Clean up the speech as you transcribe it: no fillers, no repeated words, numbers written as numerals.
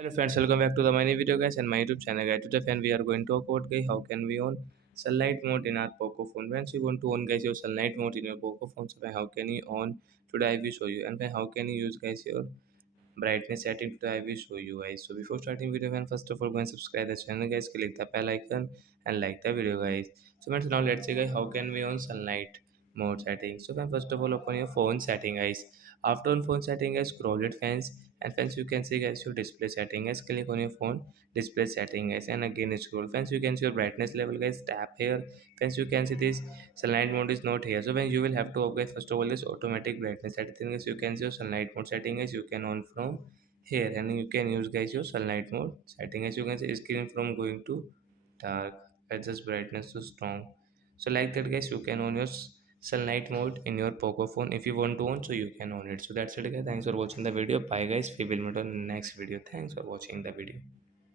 Hello friends, welcome back to the my new video guys and my YouTube channel guys. Today fan we are going to talk about guys how can we on sunlight mode in our Poco phone. Once you want to on guys your sunlight mode in your Poco phone, so how can you on today I will show you and how can you use guys your brightness setting today I will show you guys. So before starting video man, first of all go and subscribe the channel guys, click the bell icon and like the video guys. So friends, now let's see guys how can we on sunlight mode setting. So then first of all open your phone setting guys. After on phone setting guys, scroll it fans and fans you can see guys your display setting guys, click on your phone display setting guys and again scroll fans you can see your brightness level guys, tap here fans you can see this sunlight mode is not here. So when you will have to okay first of all this automatic brightness setting is you can see your sunlight mode setting is you can on from here and you can use guys your sunlight mode setting as you can see screen from going to dark, adjust brightness to strong. So like that guys you can on your sunlight mode in your Poco phone if you want to on, so you can on it. So that's it guys, thanks for watching the video. Bye guys, we will meet on next video. Thanks for watching the video.